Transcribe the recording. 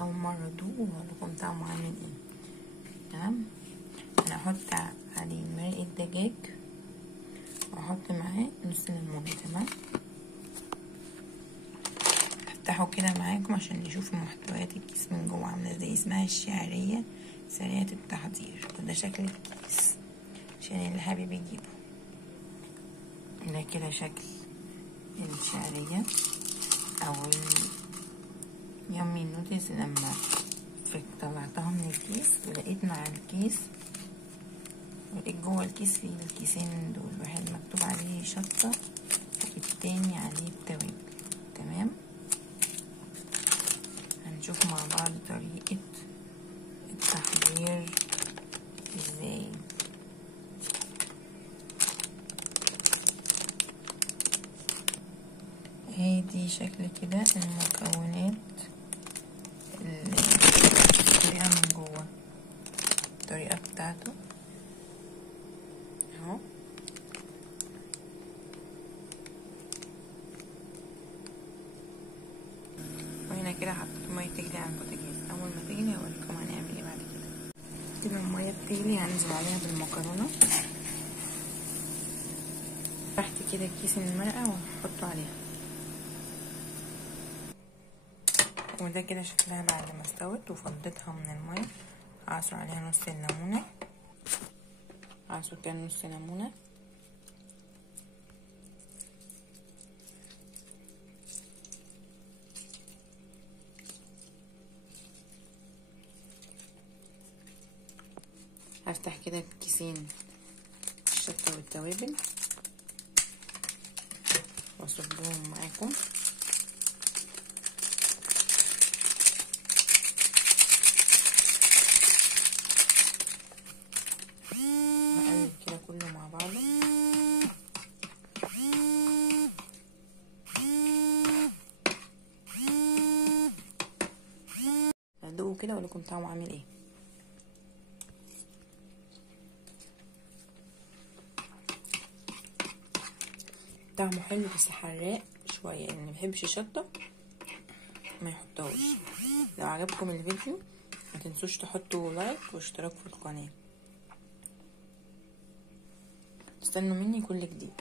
اول مره ادوقه واقول لكم طعمه عامل ايه. تمام. انا هحط عليه مرقه دجاج واحط معاه نص ليمونه. تمام. هفتحه كده معاكم عشان نشوف محتويات الكيس من جوه عامله ازاي. اسمها الشعريه سريعه التحضير، وده شكل الكيس عشان اللي حابب يجيبه. ده كده شكل الشعريه او يومي نوتس. لما طلعتها من الكيس ولقيت مع الكيس، ولقيت جوه الكيس فيه الكيسين دول، واحد مكتوب عليه شطة والتاني عليه التوابل. تمام. هنشوف مع بعض طريقة التحضير ازاي. هي دي شكل كده المكونات، الطريقة من جوه، الطريقة بتاعته اهو. وهنا كده حطيت مية تغلي على البوتاجاز. اول ما تغلي هوريكم هنعمل ايه بعد كده. كده المية بتغلي هنزل عليها بالمكرونة. تحت كده كيس المرقة وهحطه عليها. وده كده شكلها بعد ما استوت وفضيتها من المية. هعصر عليها نص الليمونة، هعصر كده نص ليمونة. هفتح كده كيسين الشطة والتوابل واصبهم معاكم. هقلب كده كله مع بعضه. هدوقه كده واقول لكم طعمه عامل ايه. طعمه حلو بس حراق شويه، اللي مبيحبش الشطه ما يحطهوش. لو عجبكم الفيديو ما تنسوش تحطوا لايك واشتراك في القناه. تستنوا مني كل جديد.